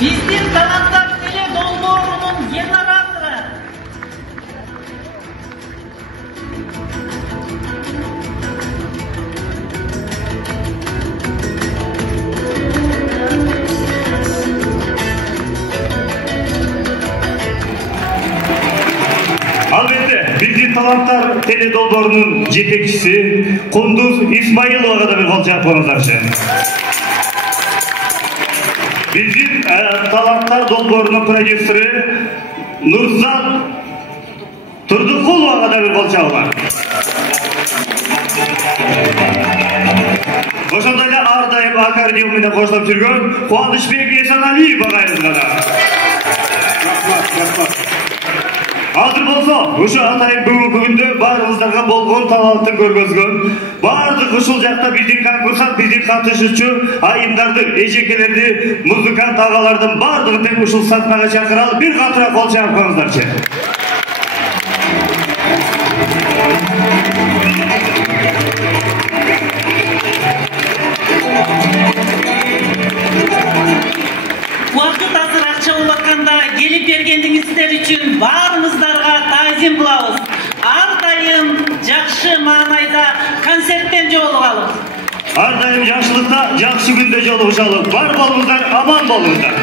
Биздин таланттар теле долбоорунун генератору. Albatta, bizdin talantlar telе долбоорунун жетекчиси Кундуз Исмаиловага да бир кол жаап коюңуздарчы. Bizdin talantlar долбоорунун продюсери Нурзат Турдукуловага да бир кол жаабыңар. Ошондой эле ар дайым аккордеон менен коштоп жүргөн Кубанычбек Эсеналиев агайыбызга да. Азыр болсо, ошо атайын бүгүнкү күндө баарыбыздарга болгон талантын көргөзгөн, баардык ушул жакта биздин конкурсант, биздин катышуучу айымдарды, эжекелерди, музыкант агалардын баардыгын тең ушул сахнага чакыралы, бир катыра кол чаап коюңуздарчы. Убакыт азыр акча улатканда келип бергениңиздер үчүн баарыңыздарга таазим кылабыз. Ар дайым жакшы маанайда концерттен жолугалы. Ар дайым жакшылыкта, жакшы күндө жолугушалы. Бар болуңуздар, аман болуңуздар.